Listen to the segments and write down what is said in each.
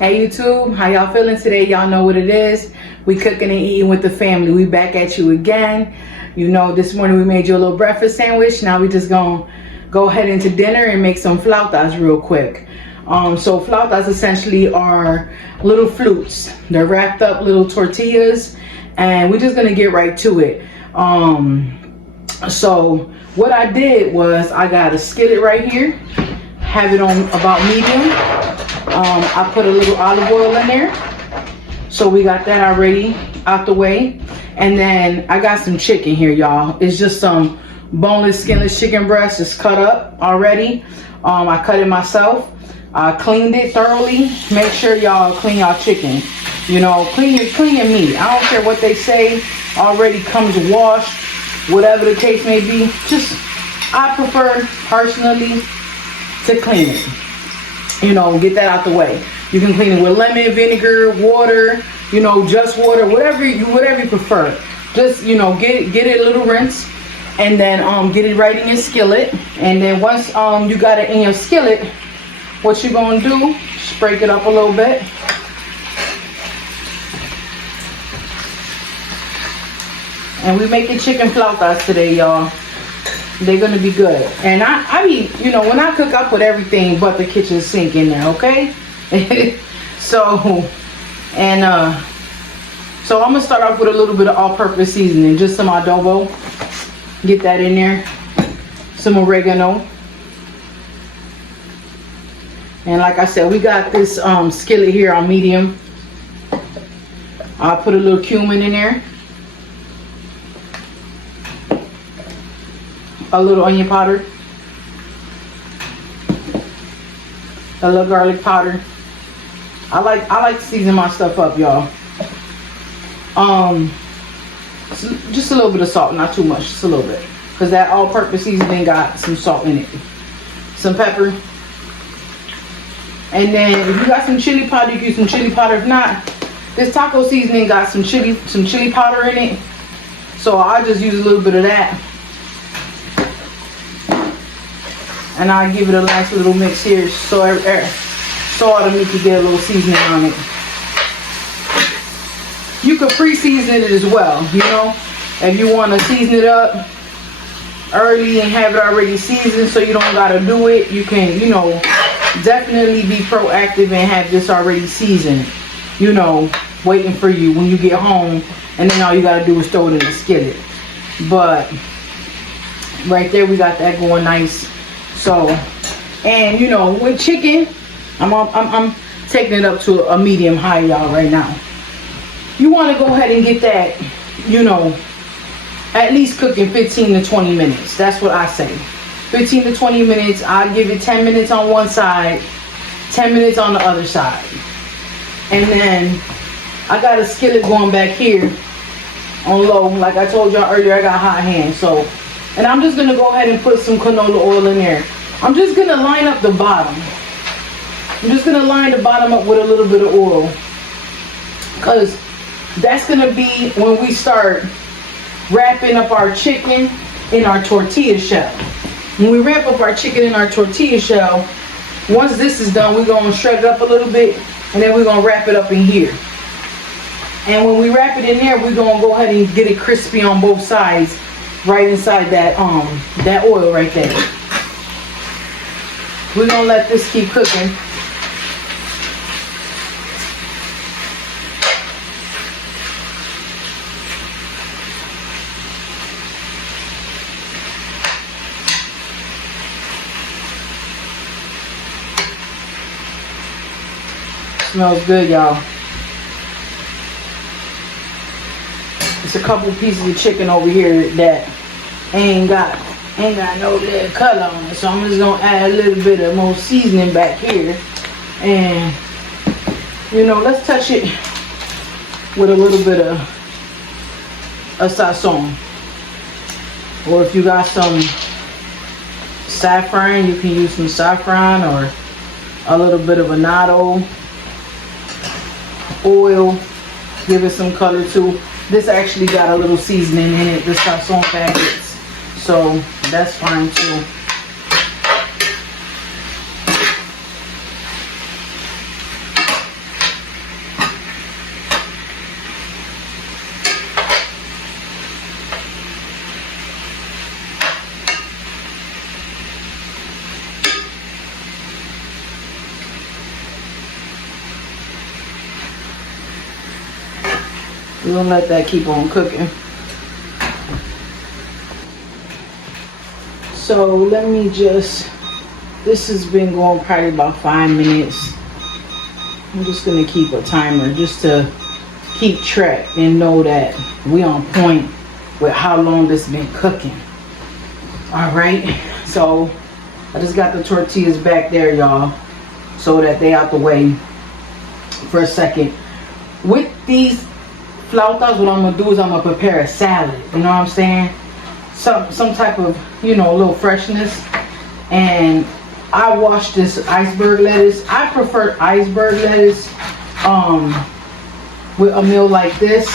Hey YouTube, how y'all feeling today? Y'all know what it is. We cooking and eating with the family. We back at you again. You know, this morning we made you a little breakfast sandwich. Now we just gonna go ahead into dinner and make some flautas real quick. So flautas essentially are little flutes. They're wrapped up little tortillas, and we're just gonna get right to it. So what I did was I got a skillet right here, have it on about medium. I put a little olive oil in there, so we got that already out the way. And then I got some chicken here, y'all. It's just some boneless, skinless chicken breast. It's cut up already. I cut it myself. I cleaned it thoroughly. Make sure y'all clean y'all chicken. You know, clean your meat. I don't care what they say. Already comes washed, whatever the case may be. Just, I prefer personally to clean it. You know, get that out the way. You can clean it with lemon, vinegar, water, you know, just water, whatever you prefer. Just, you know, get it a little rinse, and then get it right in your skillet. And then once you got it in your skillet, what you gonna do, break it up a little bit. And we making chicken flautas today, y'all. They're gonna be good. And I mean, you know, when I cook, I put everything but the kitchen sink in there, okay? So I'm gonna start off with a little bit of all-purpose seasoning, just some adobo. Get that in there. Some oregano. And like I said, we got this skillet here on medium. I'll put a little cumin in there. A little onion powder, a little garlic powder. I like to season my stuff up, y'all. Just a little bit of salt, not too much, just a little bit, because that all-purpose seasoning got some salt in it. Some pepper, and then if you got some chili powder, you can use some chili powder. If not, this taco seasoning got some chili powder in it, so I just use a little bit of that. And I give it a nice little mix here, so all the meat can get a little seasoning on it. You can pre-season it as well, you know. If you want to season it up early and have it already seasoned, so you don't gotta do it, you can, you know, definitely be proactive and have this already seasoned, you know, waiting for you when you get home, and then all you gotta do is throw it in the skillet. But right there, we got that going nice. So, and you know, with chicken, I'm taking it up to a medium high, y'all, right now. You want to go ahead and get that, you know, at least cooking 15 to 20 minutes. That's what I say. 15 to 20 minutes. I give it 10 minutes on one side, 10 minutes on the other side. And then I got a skillet going back here on low. Like I told y'all earlier, I got hot hands. So, and I'm just going to go ahead and put some canola oil in there. I'm just going to line up the bottom. I'm just going to line the bottom up with a little bit of oil. Because that's going to be when we start wrapping up our chicken in our tortilla shell. When we wrap up our chicken in our tortilla shell, once this is done, we're going to shred it up a little bit. And then we're going to wrap it up in here. And when we wrap it in there, we're going to go ahead and get it crispy on both sides. Right inside that that oil right there. We're gonna let this keep cooking. Smells good, y'all. It's a couple pieces of chicken over here that ain't got no little color on it, so I'm just gonna add a little bit of more seasoning back here, and you know, let's touch it with a little bit of a sazon, or if you got some saffron, you can use some saffron, or a little bit of annatto oil, give it some color too. This actually got a little seasoning in it, the sazon packets, so that's fine too. We're gonna let that keep on cooking. So let me just, this has been going probably about 5 minutes. I'm just gonna keep a timer just to keep track and know that we on point with how long this been cooking. All right, so I just got the tortillas back there, y'all, so that they out the way for a second. With these flautas, what I'm gonna do is I'm gonna prepare a salad. You know what I'm saying? Some type of, you know, a little freshness. And I washed this iceberg lettuce. I prefer iceberg lettuce with a meal like this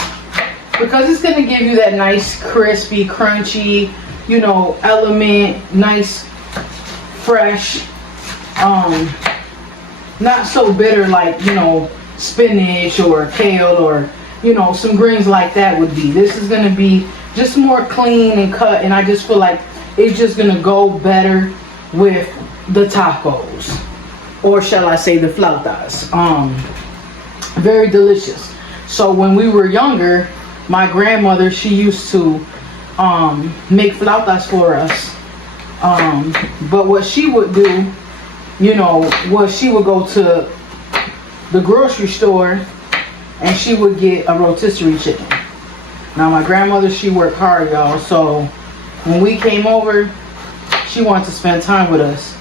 because it's gonna give you that nice crispy, crunchy, you know, element, nice, fresh, not so bitter like, you know, spinach or kale or, you know, some greens like that would be. This is gonna be just more clean and cut, and I just feel like it's just gonna go better with the tacos, or shall I say the flautas. Very delicious. So when we were younger, my grandmother, she used to make flautas for us. But what she would do, you know, was she would go to the grocery store and she would get a rotisserie chicken. Now my grandmother, she worked hard, y'all. So when we came over, she wanted to spend time with us.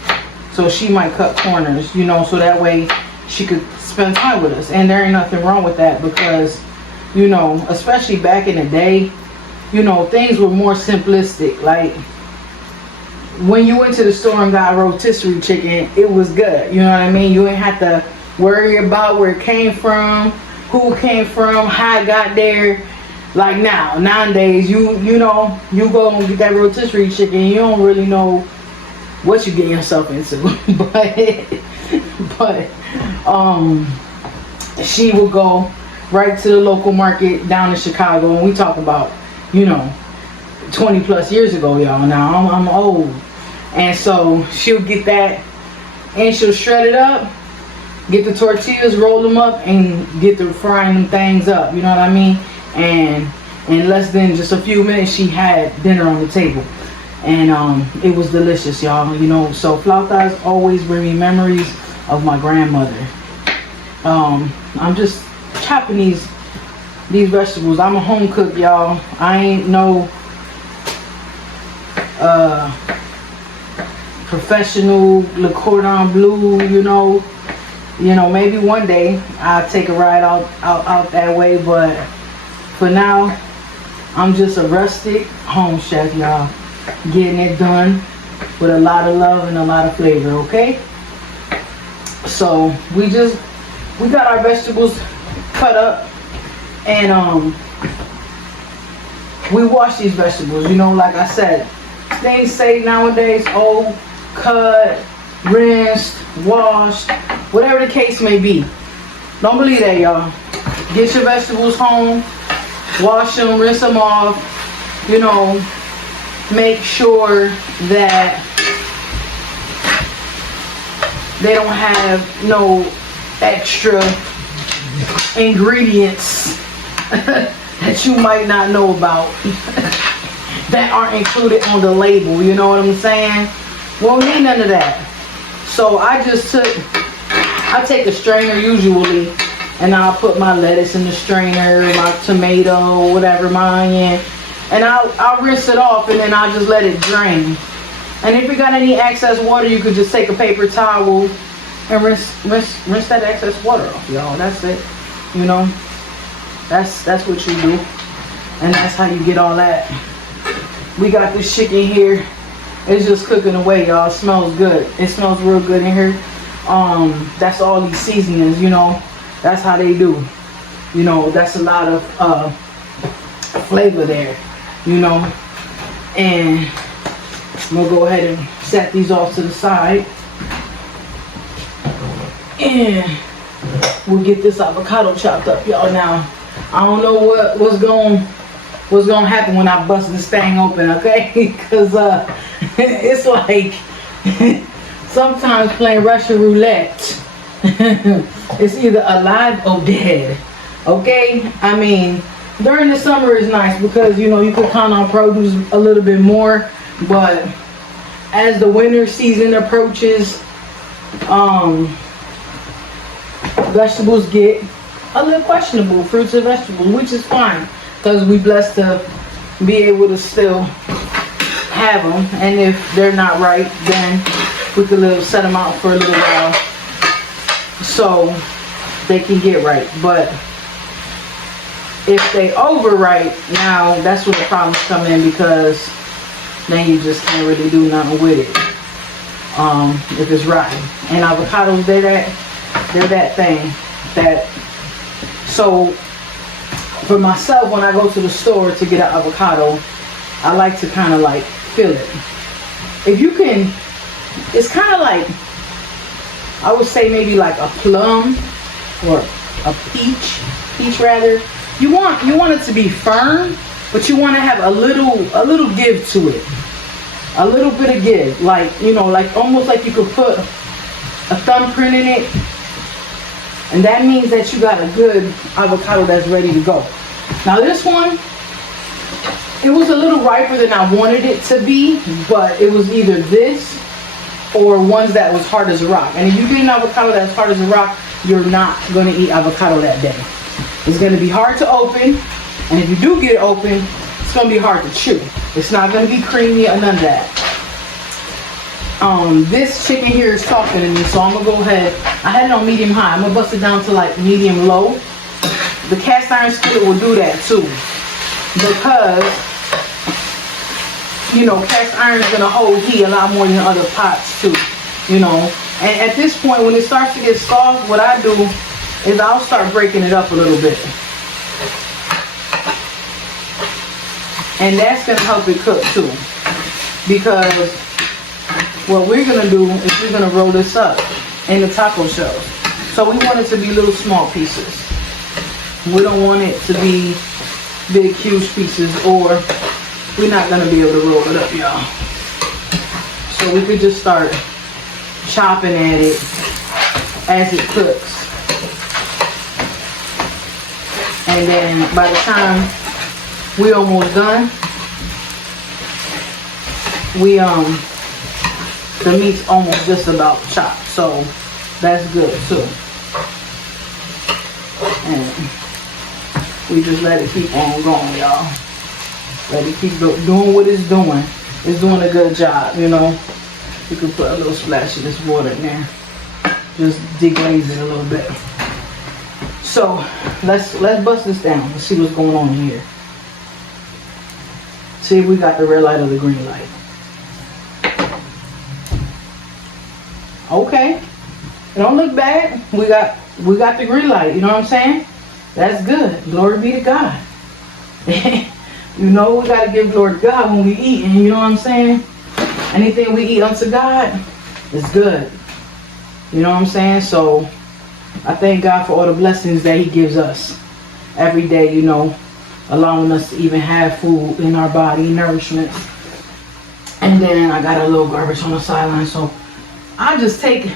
So she might cut corners, you know, so that way she could spend time with us. And there ain't nothing wrong with that because, you know, especially back in the day, you know, things were more simplistic. Like when you went to the store and got rotisserie chicken, it was good. You know what I mean? You didn't have to worry about where it came from, who came from, how it got there. Like nowadays, you know, you go and get that rotisserie chicken, you don't really know what you get yourself into. but she would go right to the local market down in Chicago, and we talk about, you know, 20 plus years ago, y'all. Now I'm old, and so she'll get that and she'll shred it up, get the tortillas, roll them up, and get to frying them things up. You know what I mean? And in less than just a few minutes, she had dinner on the table, and it was delicious, y'all. You know, so flautas always bring me memories of my grandmother. I'm just chopping these vegetables. I'm a home cook, y'all. I ain't no professional Le Cordon Bleu, you know. Maybe one day I'll take a ride out that way, but for now, I'm just a rustic home chef, y'all. Getting it done with a lot of love and a lot of flavor, okay? So we got our vegetables cut up, and we wash these vegetables. You know, like I said, things say nowadays, oh, cut, rinsed, washed, whatever the case may be. Don't believe that, y'all. Get your vegetables home, wash them, rinse them off, you know, make sure that they don't have no extra ingredients that you might not know about that aren't included on the label. You know what I'm saying? Won't need none of that. So I take a strainer usually, and I'll put my lettuce in the strainer, my tomato, whatever, my onion, and I'll rinse it off, and then I'll just let it drain. And if you got any excess water, you could just take a paper towel and rinse that excess water off, y'all. That's it. You know, that's what you do, and that's how you get all that. We got this chicken here. It's just cooking away, y'all. It smells good. It smells real good in here. That's all these seasonings, you know. That's how they do. You know, that's a lot of flavor there, you know. And we'll go ahead and set these off to the side. And we'll get this avocado chopped up, y'all. Now, I don't know what's going happen when I bust this thing open, okay? Because it's like sometimes playing Russian roulette. It's either alive or dead, okay? I mean, during the summer is nice because you know you can count on produce a little bit more, but as the winter season approaches, vegetables get a little questionable, fruits and vegetables, which is fine because we blessed to be able to still have them, and if they're not right, then we could set them out for a little while so they can get right. But if they overripe, now that's when the problems come in, because then you just can't really do nothing with it if it's rotten. And avocados, they're that thing that, so for myself, when I go to the store to get an avocado, I like to kind of like feel it. If you can, it's kind of like, I would say maybe like a plum or a peach rather. You want it to be firm, but you want to have a little give to it, a little bit of give, like, you know, like almost like you could put a thumbprint in it, and that means that you got a good avocado that's ready to go. Now this one, it was a little riper than I wanted it to be, but it was either this or ones that was hard as a rock. And if you get an avocado that's hard as a rock, you're not going to eat avocado that day. It's going to be hard to open, and if you do get it open, it's going to be hard to chew. It's not going to be creamy or none of that. This chicken here is softer than me, so I'm going to go ahead. I had it on medium high. I'm going to bust it down to like medium low. The cast iron skillet will do that too, because, you know, cast iron is going to hold heat a lot more than other pots too, you know. And at this point, when it starts to get soft, what I do is I'll start breaking it up a little bit. And that's going to help it cook too. Because what we're going to do is we're going to roll this up in the taco shells. So we want it to be little small pieces. We don't want it to be big, huge pieces, or we're not going to be able to roll it up, y'all. So we could just start chopping at it as it cooks. And then by the time we almost done, the meat's almost just about chopped, so that's good too. And we just let it keep on going, y'all. Let it keep doing what it's doing. It's doing a good job, you know. You can put a little splash of this water in there. Just deglaze it a little bit. So let's bust this down. Let's see what's going on in here. See if we got the red light or the green light. Okay. It don't look bad. We got the green light, you know what I'm saying? That's good. Glory be to God. You know, we gotta give glory to God when we eat, and you know what I'm saying? Anything we eat unto God is good. You know what I'm saying? So I thank God for all the blessings that He gives us every day, you know, allowing us to even have food in our body, nourishment. And then I got a little garbage on the sideline, so I just take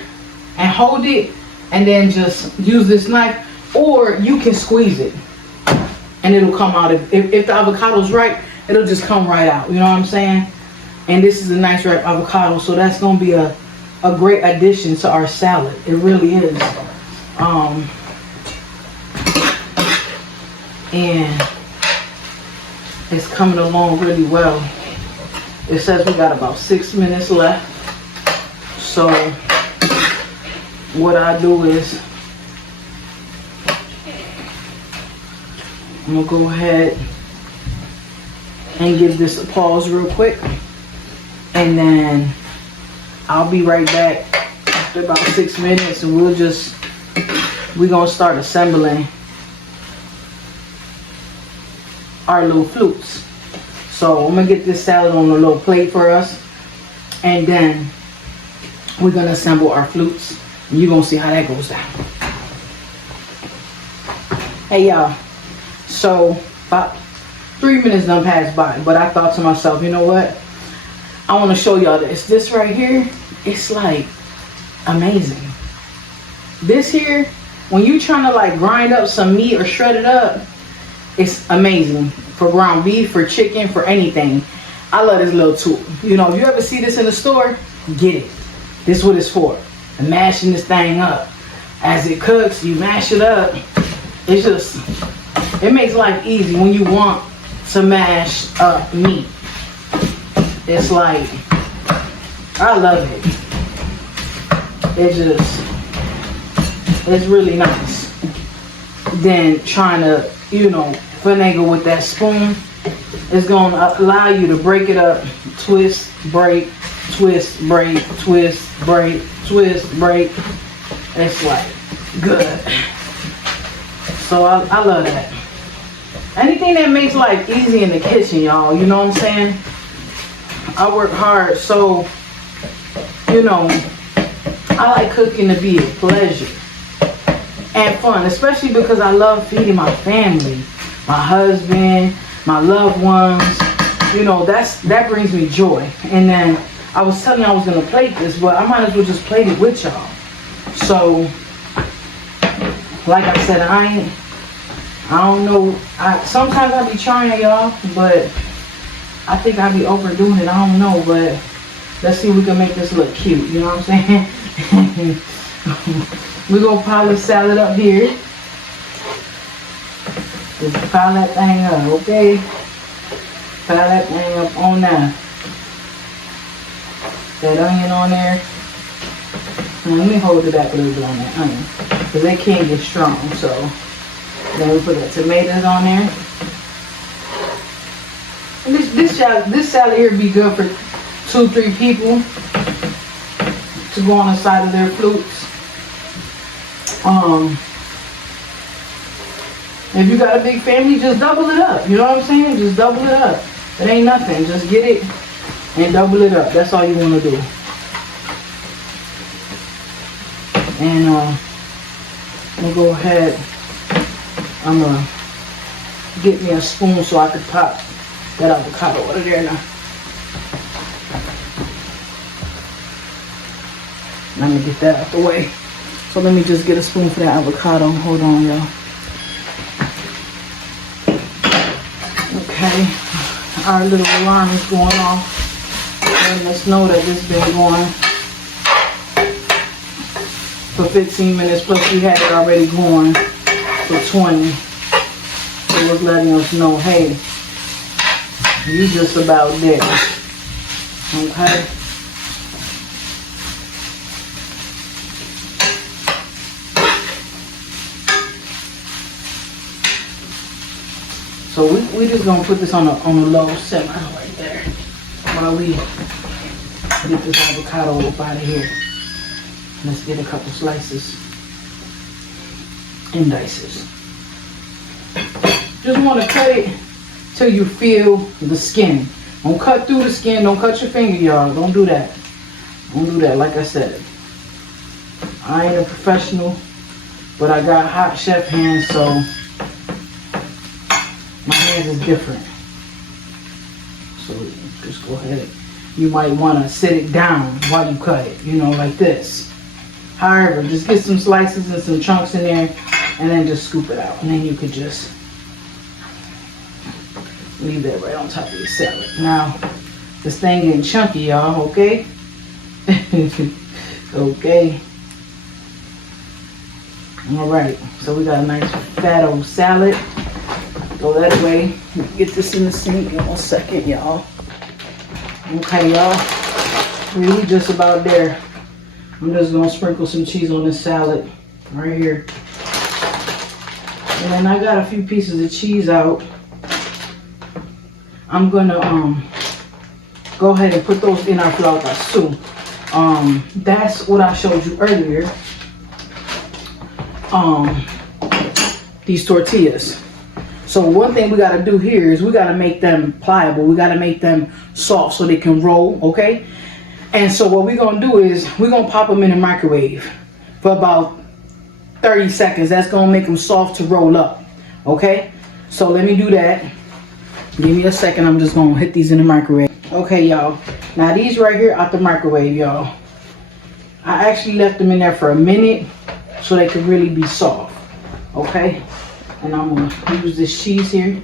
and hold it and then just use this knife, or you can squeeze it and it'll come out. If the avocado's ripe, it'll just come right out, you know what I'm saying? And this is a nice ripe avocado, so that's gonna be a great addition to our salad. It really is. And it's coming along really well. It says we got about 6 minutes left. So what I do is I'm gonna go ahead and give this a pause real quick, and then I'll be right back after about 6 minutes, and we're gonna start assembling our little flutes. So I'm gonna get this salad on a little plate for us, and then we're gonna assemble our flutes, and you're gonna see how that goes down. Hey y'all, so about 3 minutes done passed by, but I thought to myself, you know what? I want to show y'all this. This right here, it's like amazing. This here, when you trying to like grind up some meat or shred it up, It's amazing for ground beef, for chicken, for anything. I love this little tool. You know, if you ever see this in the store, get it. This is what it's for. And mashing this thing up. As it cooks, you mash it up. It's just, it makes life easy when you want to mash up meat. It's like, I love it. It's really nice. Then trying to, you know, finagle with that spoon, it's going to allow you to break it up, twist, break, twist, break, twist, break, twist, break. It's like good. So I love that. Anything that makes life easy in the kitchen, y'all, you know what I'm saying? I work hard, so, you know, I like cooking to be a pleasure and fun, especially because I love feeding my family, my husband, my loved ones. You know, that brings me joy. And then I was telling you I was gonna plate this, but I might as well just plate it with y'all. So, like I said, I don't know. Sometimes I be trying, y'all, but I think I be overdoing it. I don't know, but let's see if we can make this look cute. You know what I'm saying? We're gonna pile the salad up here. Just pile that thing up, okay? Pile that thing up on there. That onion on there. Let me hold it back a little bit on that onion, because they can get strong. So then we put the tomatoes on there. And this salad here be good for 2-3 people to go on the side of their flutes. If you got a big family, just double it up. You know what I'm saying? Just double it up. It ain't nothing. Just get it and double it up. That's all you want to do. And I'm gonna go ahead. I'm gonna get me a spoon so I can pop that avocado out of there now. Let me get that out the way. So let me just get a spoon for that avocado. Hold on, y'all. Okay, our little alarm is going off, letting us know that this has been going for 15 minutes, plus we had it already going for 20. So it was letting us know, hey, you just about there. Okay. So we just gonna put this on a low semi right there while we get this avocado up out of here. Let's get a couple slices and dices. Just want to cut it till you feel the skin. Don't cut through the skin. Don't cut your finger, y'all. Don't do that. Don't do that. Like I said, I ain't a professional, but I got hot chef hands, so my hands is different. So just go ahead. You might want to sit it down while you cut it, you know, like this. However, just get some slices and some chunks in there and then just scoop it out. And then you could just leave that right on top of your salad. Now, this thing getting chunky, y'all, okay? Okay. All right, so we got a nice fat old salad. Go that way. Get this in the sink in 1 second, y'all. Okay, y'all. We just about there. I'm just gonna sprinkle some cheese on this salad right here. And then I got a few pieces of cheese out. I'm gonna go ahead and put those in our flautas too. That's what I showed you earlier. These tortillas. So one thing we gotta do here is we gotta make them pliable. We gotta make them soft so they can roll, okay? And so what we're gonna do is we're gonna pop them in the microwave for about 30 seconds. That's gonna make them soft to roll up, okay? So let me do that. Give me a second. I'm just gonna hit these in the microwave. Okay, y'all. Now these right here out the microwave, y'all. I actually left them in there for a minute so they could really be soft, okay? And I'm gonna use this cheese here.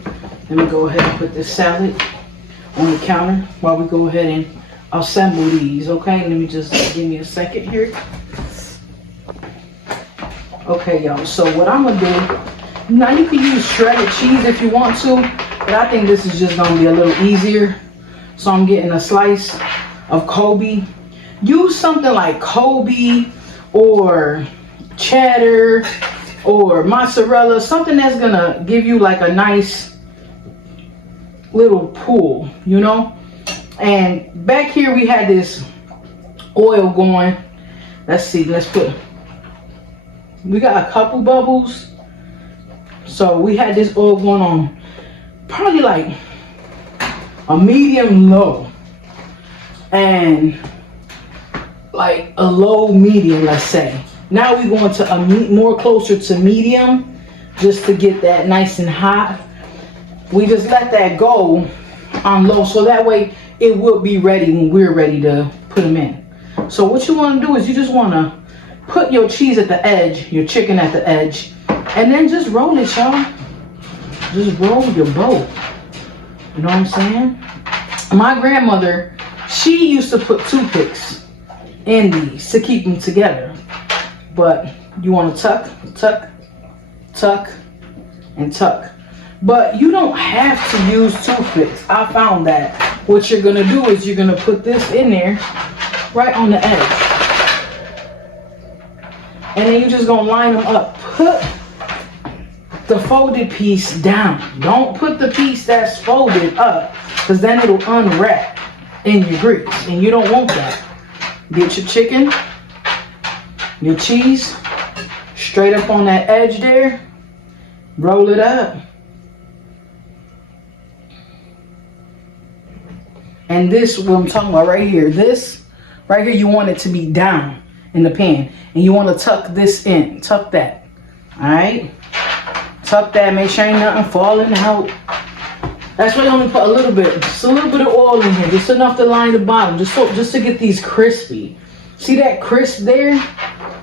Let me go ahead and put this salad on the counter while we go ahead and assemble these, okay? Let me just give me a second here. Okay, y'all, so what I'm gonna do, now you can use shredded cheese if you want to, but I think this is just gonna be a little easier. So I'm getting a slice of Kobe. Use something like Kobe or cheddar or mozzarella, something that's gonna give you like a nice little pull, you know? And back here we had this oil going. Let's see, we got a couple bubbles. So we had this oil going on probably like a medium low and like a low medium, let's say. Now we're going to more closer to medium just to get that nice and hot. We just let that go on low so that way it will be ready when we're ready to put them in. So what you want to do is you just want to put your cheese at the edge, your chicken at the edge, and then just roll it, y'all. Just roll your boat. You know what I'm saying? My grandmother, she used to put toothpicks in these to keep them together. But you want to tuck, tuck, tuck, and tuck. But you don't have to use toothpicks. I found that what you're going to do is you're going to put this in there right on the edge. And then you're just going to line them up. Put the folded piece down. Don't put the piece that's folded up, because then it'll unwrap in your grease. And you don't want that. Get your chicken, your cheese, straight up on that edge there. Roll it up. And this, what I'm talking about right here, this right here, you want it to be down in the pan. And you want to tuck this in. Tuck that. Alright? Tuck that. Make sure ain't nothing falling out. That's why you only put a little bit. Just a little bit of oil in here. Just enough to line the bottom. Just to get these crispy. See that crisp there?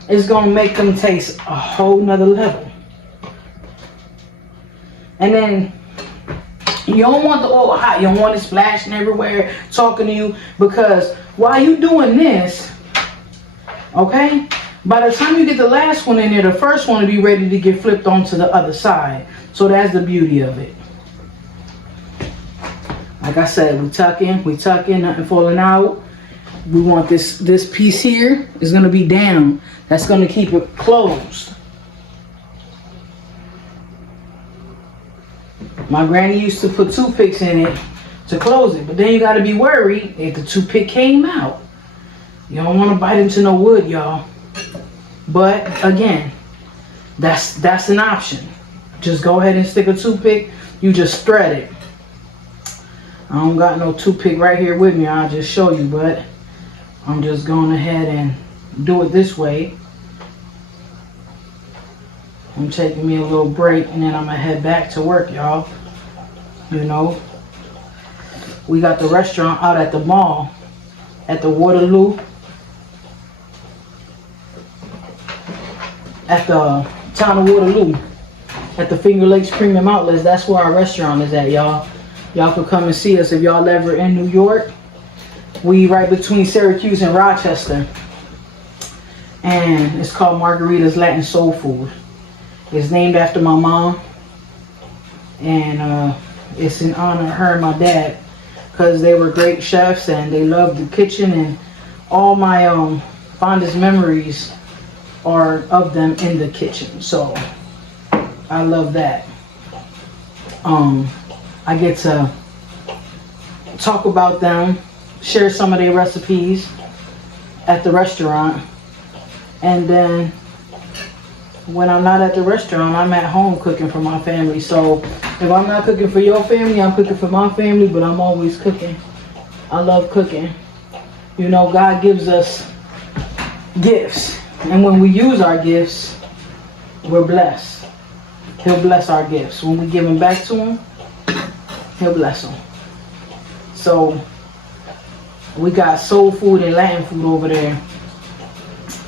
It's going to make them taste a whole nother level. And then you don't want the oil hot. You don't want it splashing everywhere, talking to you. Because while you doing this, okay, by the time you get the last one in there, the first one will be ready to get flipped onto the other side. So that's the beauty of it. Like I said, we tuck in, nothing falling out. We want this piece here is going to be down. That's going to keep it closed. My granny used to put toothpicks in it to close it. But then you got to be worried if the toothpick came out. You don't want to bite into no wood, y'all. But again, that's an option. Just go ahead and stick a toothpick. You just thread it. I don't got no toothpick right here with me. I'll just show you, but I'm just going ahead and do it this way. I'm taking me a little break and then I'm gonna head back to work, y'all. You know, we got the restaurant out at the mall, at the Waterloo, at the town of Waterloo, at the Finger Lakes Premium Outlets. That's where our restaurant is at, y'all. Y'all can come and see us if y'all ever in New York. We right between Syracuse and Rochester. And it's called Margarita's Latin Soul Food. It's named after my mom. And it's in honor of her and my dad. Because they were great chefs and they loved the kitchen. And all my fondest memories are of them in the kitchen. So I love that. I get to talk about them, share some of their recipes at the restaurant, and then when I'm not at the restaurant, I'm at home cooking for my family. So if I'm not cooking for your family, I'm cooking for my family, but I'm always cooking. I love cooking. You know, God gives us gifts, and when we use our gifts, we're blessed. He'll bless our gifts. When we give them back to him, he'll bless them. So we got soul food and Latin food over there,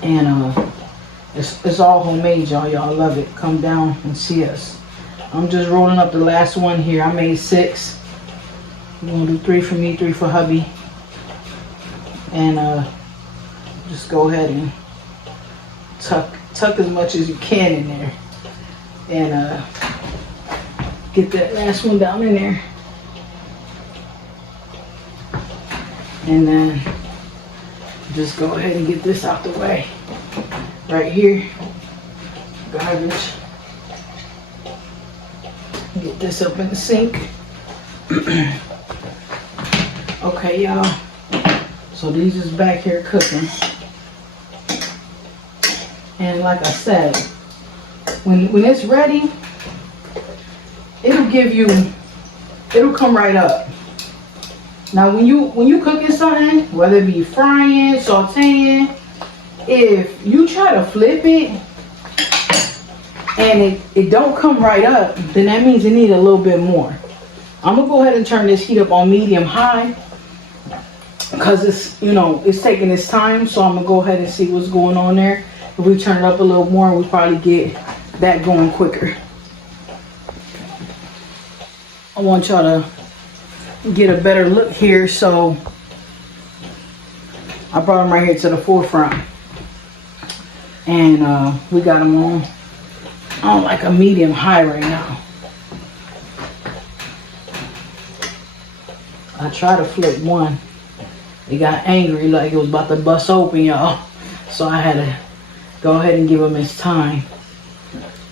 and it's all homemade, y'all. Y'all love it. Come down and see us. I'm just rolling up the last one here. I made 6. I'm gonna do 3 for me, 3 for hubby. And just go ahead and tuck as much as you can in there. And get that last one down in there. And then just go ahead and get this out the way. Right here. Garbage. Get this up in the sink. Okay, y'all. So these is back here cooking. And like I said, when it's ready, it'll come right up. Now when you cooking something, whether it be frying, sauteing, if you try to flip it and it don't come right up, then that means it need a little bit more. I'm gonna go ahead and turn this heat up on medium high because it's taking its time. So I'm gonna go ahead and see what's going on there. If we turn it up a little more, we probably get that going quicker. I want y'all to get a better look here, so I brought them right here to the forefront. And we got them on like a medium high right now. I tried to flip one. It got angry like it was about to bust open, y'all. So I had to go ahead and give them his time.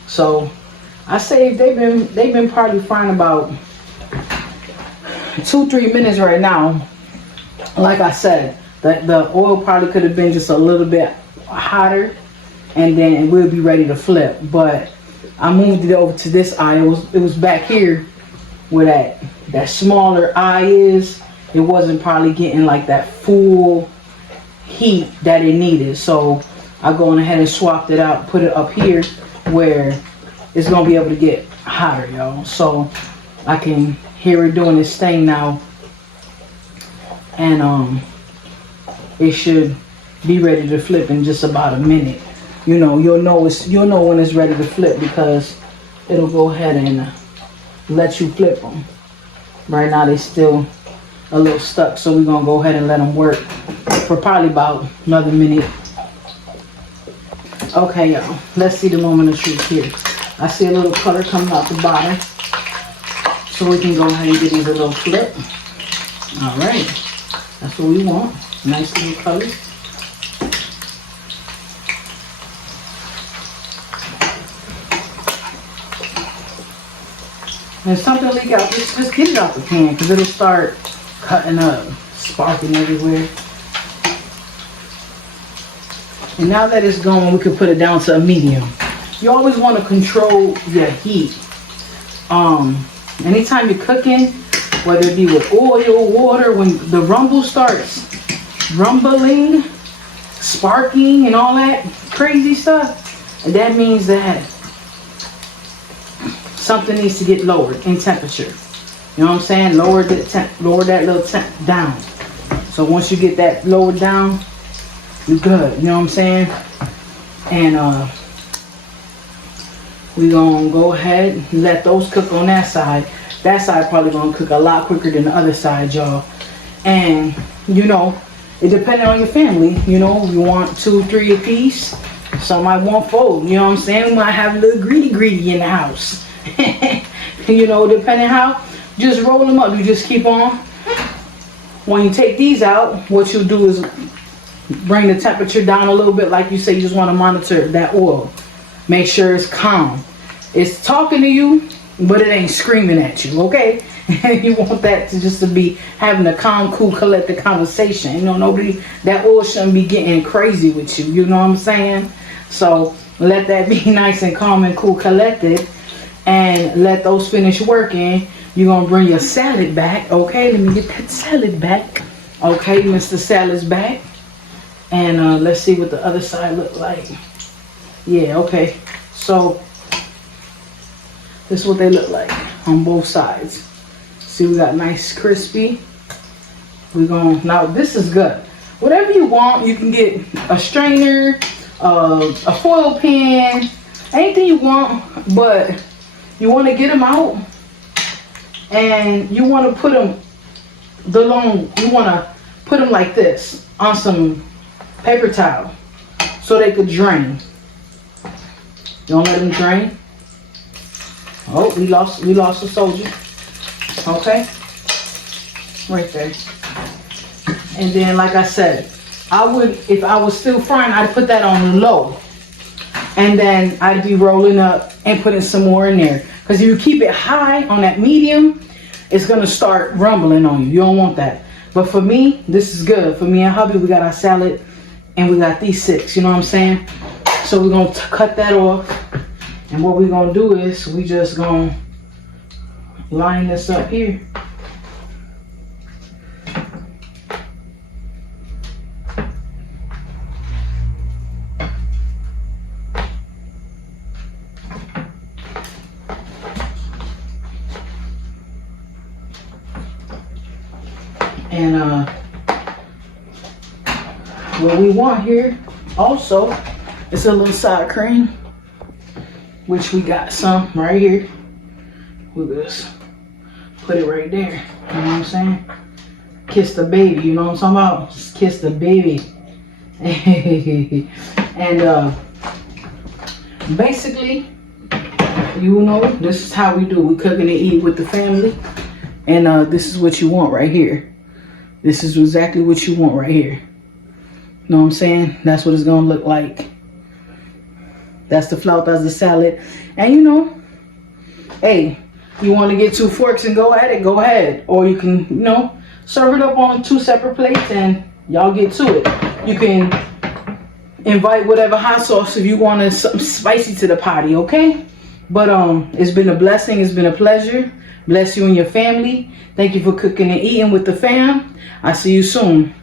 So I say they've been probably frying about 2-3 minutes right now. Like I said, the oil probably could have been just a little bit hotter, and then we'll be ready to flip. But I moved it over to this eye. It was back here where that smaller eye is. It wasn't probably getting like that full heat that it needed. So I go on ahead and swapped it out, put it up here where it's gonna be able to get hotter, y'all. So I can hear it doing its thing now, and it should be ready to flip in just about a minute. You'll know when it's ready to flip because it'll go ahead and let you flip them. Right now they still a little stuck, so we're gonna go ahead and let them work for probably about another minute. Okay, y'all, let's see the moment of truth here. I see a little color coming out the bottom, so we can go ahead and give these a little flip. All right, that's what we want. Nice little color. And if something leak out, just get it out the pan because it'll start cutting up, sparking everywhere. And now that it's going, we can put it down to a medium. You always want to control your heat. Anytime you're cooking, whether it be with oil, water, when the rumble starts rumbling, sparking, and all that crazy stuff, that means that something needs to get lowered in temperature. You know what I'm saying? Lower that little temp down. So once you get that lowered down, you're good. You know what I'm saying? And we're going to go ahead and let those cook on that side. That side probably going to cook a lot quicker than the other side, y'all. And, it depends on your family. You want 2, 3 a piece. Some might want 4. You know what I'm saying? We might have a little greedy in the house. Depending how, just roll them up. You just keep on. When you take these out, what you do is bring the temperature down a little bit. Like you say, you just want to monitor that oil. Make sure it's calm. It's talking to you, but it ain't screaming at you, okay? You want that to be having a calm, cool, collected conversation. That oil shouldn't be getting crazy with you. You know what I'm saying? So let that be nice and calm and cool, collected. And let those finish working. You're going to bring your salad back. Okay, let me get that salad back. Okay, Mr. Salad's back. And let's see what the other side look like. Yeah, okay. So, this is what they look like on both sides. See, we got nice crispy. Now this is good. Whatever you want, you can get a strainer, a foil pan, anything you want, but You want to get them out, and you want to put them you want to put them like this on some paper towel so they could drain. Don't let them drain. Oh, we lost a soldier. Okay, right there. And then, like I said, if I was still frying, I'd put that on low, and then I'd be rolling up and putting some more in there. Because if you keep it high on that medium, it's gonna start rumbling on you. You don't want that. But for me, this is good. For me and hubby, we got our salad and we got these 6. You know what I'm saying? So we're gonna cut that off. And what we're gonna do is we just gonna line this up here. And what we want here also is a little sour cream, which we got some right here. We'll just put it right there. You know what I'm saying? Kiss the baby, you know what I'm talking about? Just kiss the baby. And basically, you know, this is how we do. We cooking and eat with the family. And this is what you want right here. This is exactly what you want right here. You know what I'm saying? That's what it's gonna look like. That's the flautas, the salad. And you know, hey, you want to get 2 forks and go at it, go ahead. Or you can, you know, serve it up on 2 separate plates and y'all get to it. You can invite whatever hot sauce if you wanted something spicy to the party, okay? But it's been a blessing, it's been a pleasure. Bless you and your family. Thank you for cooking and eating with the fam. I'll see you soon.